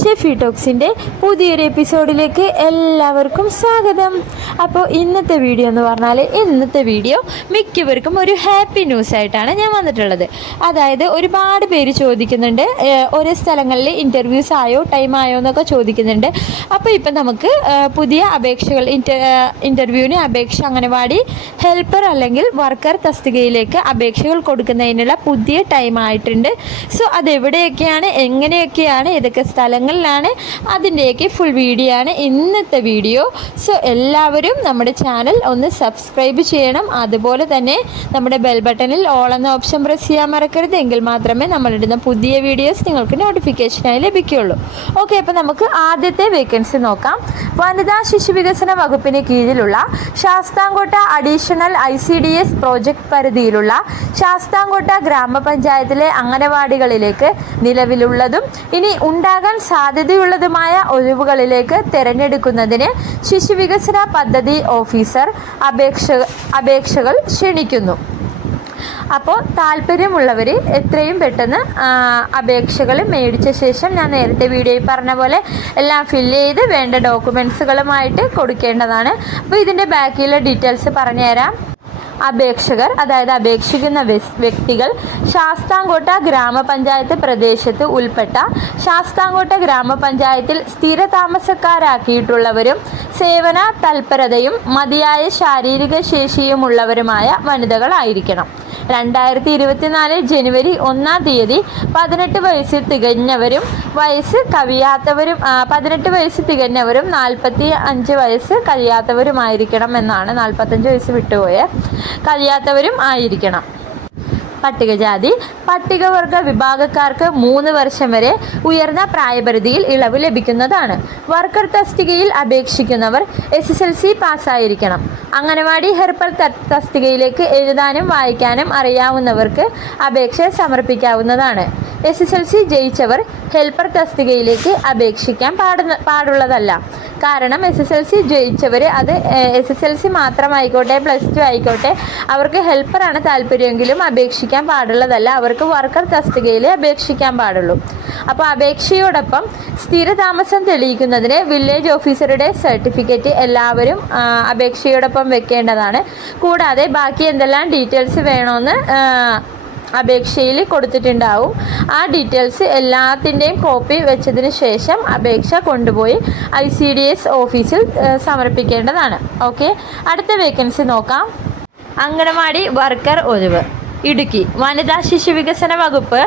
Shefi ടോക്സിന്റെ പുതിയൊരു എപ്പിസോഡിലേക്ക് എല്ലാവർക്കും സ്വാഗതം. അപ്പോൾ ഇന്നത്തെ വീഡിയോ എന്ന് പറഞ്ഞാൽ ഇന്നത്തെ വീഡിയോ മിക്കവർക്കും ഒരു ഹാപ്പി ന്യൂസ് ആയിട്ടാണ് ഞാൻ വന്നിട്ടുള്ളത്. അതായത് ഒരുപാട് പേര് ചോദിക്കുന്നുണ്ട് ഓരോ സ്ഥലങ്ങളിൽ ഇന്റർവ്യൂസ് ആയോ ടൈം ആയോ എന്നൊക്കെ ചോദിക്കുന്നുണ്ട്. അപ്പോൾ ഇപ്പം നമുക്ക് പുതിയ അപേക്ഷകൾ ഇന്റർവ്യൂവിന് അപേക്ഷ അംഗനവാടി ഹെൽപ്പർ അല്ലെങ്കിൽ വർക്കർ തസ്തികയിലേക്ക് അപേക്ഷകൾ കൊടുക്കുന്നതിനുള്ള പുതിയ ടൈം ആയിട്ടുണ്ട്. സോ അതെവിടെയൊക്കെയാണ് എങ്ങനെയൊക്കെയാണ് ഏതൊക്കെ സ്ഥലങ്ങളിലാണ് അതിന്റെയൊക്കെ ഫുൾ വീഡിയോ ആണ് ഇന്നത്തെ വീഡിയോ സോ എല്ലാവരും നമ്മുടെ ചാനൽ ഒന്ന് സബ്സ്ക്രൈബ് ചെയ്യണം. അതുപോലെ തന്നെ നമ്മുടെ ബെൽ ബട്ടണിൽ ഓൾ എന്ന ഓപ്ഷൻ പ്രസ് ചെയ്യാൻ മറക്കരുത്. എങ്കിൽ മാത്രമേ നമ്മളിടുന്ന പുതിയ വീഡിയോസ് നിങ്ങൾക്ക് നോട്ടിഫിക്കേഷനായി ലഭിക്കുകയുള്ളൂ. ഓക്കെ അപ്പോൾ നമുക്ക് ആദ്യത്തെ വേക്കൻസി നോക്കാം. വനിതാ ശിശു വികസന വകുപ്പിന് കീഴിലുള്ള Sasthamkotta additional I C D S project പരിധിയിലുള്ള ശാസ്താംകോട്ട ഗ്രാമപഞ്ചായത്തിലെ അംഗനവാടികളിലേക്ക് നിലവിലുള്ളതും ഇനി ഉണ്ടാകാൻ സാധ്യതയുള്ളതുമായ ഒഴിവുകളിലേക്ക് തിരഞ്ഞെടുക്കുന്നതിന് ശിശുവികസന പദ്ധതി ഓഫീസർ അപേക്ഷ അപേക്ഷകൾ ക്ഷണിക്കുന്നു. അപ്പോൾ താല്പര്യമുള്ളവർ എത്രയും പെട്ടെന്ന് അപേക്ഷകൾ മേടിച്ച ശേഷം ഞാൻ നേരത്തെ വീഡിയോയിൽ പറഞ്ഞ പോലെ എല്ലാം ഫില്ല് ചെയ്ത് വേണ്ട ഡോക്യുമെൻസുകളുമായിട്ട് കൊടുക്കേണ്ടതാണ്. അപ്പോൾ ഇതിന്റെ ബാക്കിയുള്ള ഡീറ്റെയിൽസ് പറഞ്ഞുതരാം. അപേക്ഷകർ അതായത് അപേക്ഷിക്കുന്ന വ്യക്തികൾ ശാസ്താംകോട്ട ഗ്രാമപഞ്ചായത്ത് പ്രദേശത്ത് ഉൾപ്പെട്ട ശാസ്താംകോട്ട ഗ്രാമപഞ്ചായത്തിൽ സ്ഥിര താമസക്കാരാക്കിയിട്ടുള്ളവരും സേവന തൽപരതയും മതിയായ ശാരീരിക ശേഷിയുമുള്ളവരുമായ വനിതകളായിരിക്കണം. രണ്ടായിരത്തി ഇരുപത്തിനാല് ജനുവരി ഒന്നാം തീയതി പതിനെട്ട് വയസ്സ് തികഞ്ഞവരും വയസ്സ് കവിയാത്തവരും പതിനെട്ട് വയസ്സ് തികഞ്ഞവരും നാൽപ്പത്തി അഞ്ച് വയസ്സ് കഴിയാത്തവരുമായിരിക്കണം എന്നാണ് നാൽപ്പത്തഞ്ച് വയസ്സ് വിട്ടുപോയ കഴിയാത്തവരും ആയിരിക്കണം. പട്ടികജാതി പട്ടികവർഗ വിഭാഗക്കാർക്ക് മൂന്ന് വർഷം വരെ ഉയർന്ന പ്രായപരിധിയിൽ ഇളവ് ലഭിക്കുന്നതാണ്. വർക്കർ തസ്തികയിൽ അപേക്ഷിക്കുന്നവർ എസ് എസ് എൽ സി പാസ്സായിരിക്കണം. അംഗനവാടി ഹെർപ്പൽ തസ്തികയിലേക്ക് എഴുതാനും വായിക്കാനും അറിയാവുന്നവർക്ക് അപേക്ഷ സമർപ്പിക്കാവുന്നതാണ്. എസ് എസ് എൽ സി ജയിച്ചവർ ഹെൽപ്പർ തസ്തികയിലേക്ക് അപേക്ഷിക്കാൻ പാടുന്ന പാടുള്ളതല്ല. കാരണം എസ് എസ് എൽ സി ജയിച്ചവർ അത് എസ് എസ് എൽ സി മാത്രമായിക്കോട്ടെ പ്ലസ് ടു ആയിക്കോട്ടെ അവർക്ക് ഹെൽപ്പറാണ് താല്പര്യമെങ്കിലും അപേക്ഷിക്കാൻ പാടുള്ളതല്ല. അവർക്ക് വർക്കർ തസ്തികയിൽ അപേക്ഷിക്കാൻ പാടുള്ളൂ. അപ്പോൾ അപേക്ഷയോടൊപ്പം സ്ഥിരതാമസം തെളിയിക്കുന്നതിന് വില്ലേജ് ഓഫീസറുടെ സർട്ടിഫിക്കറ്റ് എല്ലാവരും അപേക്ഷയോടൊപ്പം വെക്കേണ്ടതാണ്. കൂടാതെ ബാക്കി എന്തെല്ലാം ഡീറ്റെയിൽസ് വേണമെന്ന് അപേക്ഷയിൽ കൊടുത്തിട്ടുണ്ടാവും. ആ ഡീറ്റെയിൽസ് എല്ലാത്തിന്റെയും കോപ്പി വെച്ചതിന് ശേഷം അപേക്ഷ കൊണ്ടുപോയി ഐ സി ഡി എസ് ഓഫീസിൽ സമർപ്പിക്കേണ്ടതാണ്. ഓക്കെ അടുത്ത വേക്കൻസി നോക്കാം. അങ്കണവാടി വർക്കർ ഒഴിവ്. ഇടുക്കി. വനിതാ ശിശു വികസന വകുപ്പ്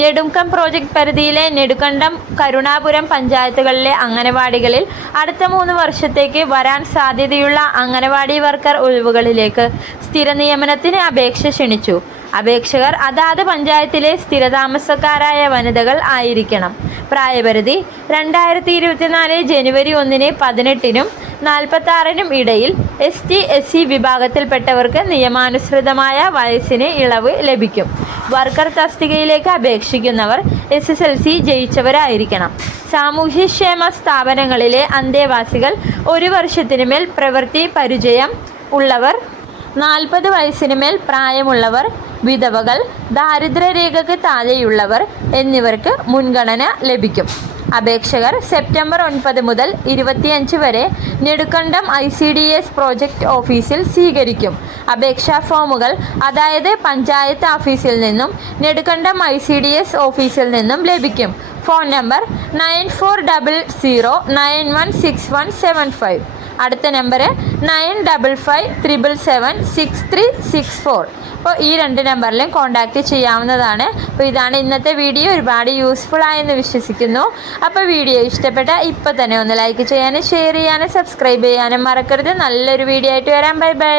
നെടുങ്കം പ്രോജക്റ്റ് പരിധിയിലെ നെടുക്കണ്ടം കരുണാപുരം പഞ്ചായത്തുകളിലെ അംഗനവാടികളിൽ അടുത്ത മൂന്ന് വർഷത്തേക്ക് വരാൻ സാധ്യതയുള്ള അംഗനവാടി വർക്കർ ഒഴിവുകളിലേക്ക് സ്ഥിര നിയമനത്തിന് അപേക്ഷ ക്ഷണിച്ചു. അപേക്ഷകർ അതാത് പഞ്ചായത്തിലെ സ്ഥിരതാമസക്കാരായ വനിതകൾ ആയിരിക്കണം. പ്രായപരിധി രണ്ടായിരത്തി ഇരുപത്തിനാല് ജനുവരി ഒന്നിന് പതിനെട്ടിനും നാൽപ്പത്തി ആറിനും ഇടയിൽ എസ് ടി എസ് സി വിഭാഗത്തിൽപ്പെട്ടവർക്ക് നിയമാനുസൃതമായ വയസ്സിന് ഇളവ് ലഭിക്കും. വർക്കർ തസ്തികയിലേക്ക് അപേക്ഷിക്കുന്നവർ എസ് എസ് എൽ സി ജയിച്ചവരായിരിക്കണം. സാമൂഹ്യക്ഷേമ സ്ഥാപനങ്ങളിലെ അന്തേവാസികൾ ഒരു വർഷത്തിനു മേൽ പ്രവൃത്തി പരിചയം ഉള്ളവർ നാൽപ്പത് വയസ്സിനുമേൽ പ്രായമുള്ളവർ വിധവകൾ ദാരിദ്ര്യരേഖയ്ക്ക് താഴെയുള്ളവർ എന്നിവർക്ക് മുൻഗണന ലഭിക്കും. അപേക്ഷകർ സെപ്റ്റംബർ ഒൻപത് മുതൽ ഇരുപത്തിയഞ്ച് വരെ Nedumkandam I C D S project ഓഫീസിൽ സ്വീകരിക്കും. അപേക്ഷാ ഫോമുകൾ അതായത് പഞ്ചായത്ത് ഓഫീസിൽ നിന്നും Nedumkandam I C D S ഓഫീസിൽ നിന്നും ലഭിക്കും. Phone number nine four double zero nine one six one seven five. അടുത്ത number nine double five triple seven six three six four അപ്പോൾ ഈ രണ്ട് നമ്പറിലും കോൺടാക്റ്റ് ചെയ്യാവുന്നതാണ്. അപ്പോൾ ഇതാണ് ഇന്നത്തെ വീഡിയോ ഒരുപാട് യൂസ്ഫുൾ ആയെന്ന് വിശ്വസിക്കുന്നു. അപ്പോൾ വീഡിയോ ഇഷ്ടപ്പെട്ട ഇപ്പോൾ തന്നെ ഒന്ന് ലൈക്ക് ചെയ്യാനും ഷെയർ ചെയ്യാനും സബ്സ്ക്രൈബ് ചെയ്യാനും മറക്കരുത്. നല്ലൊരു വീഡിയോ ആയിട്ട് വരാം. Bye bye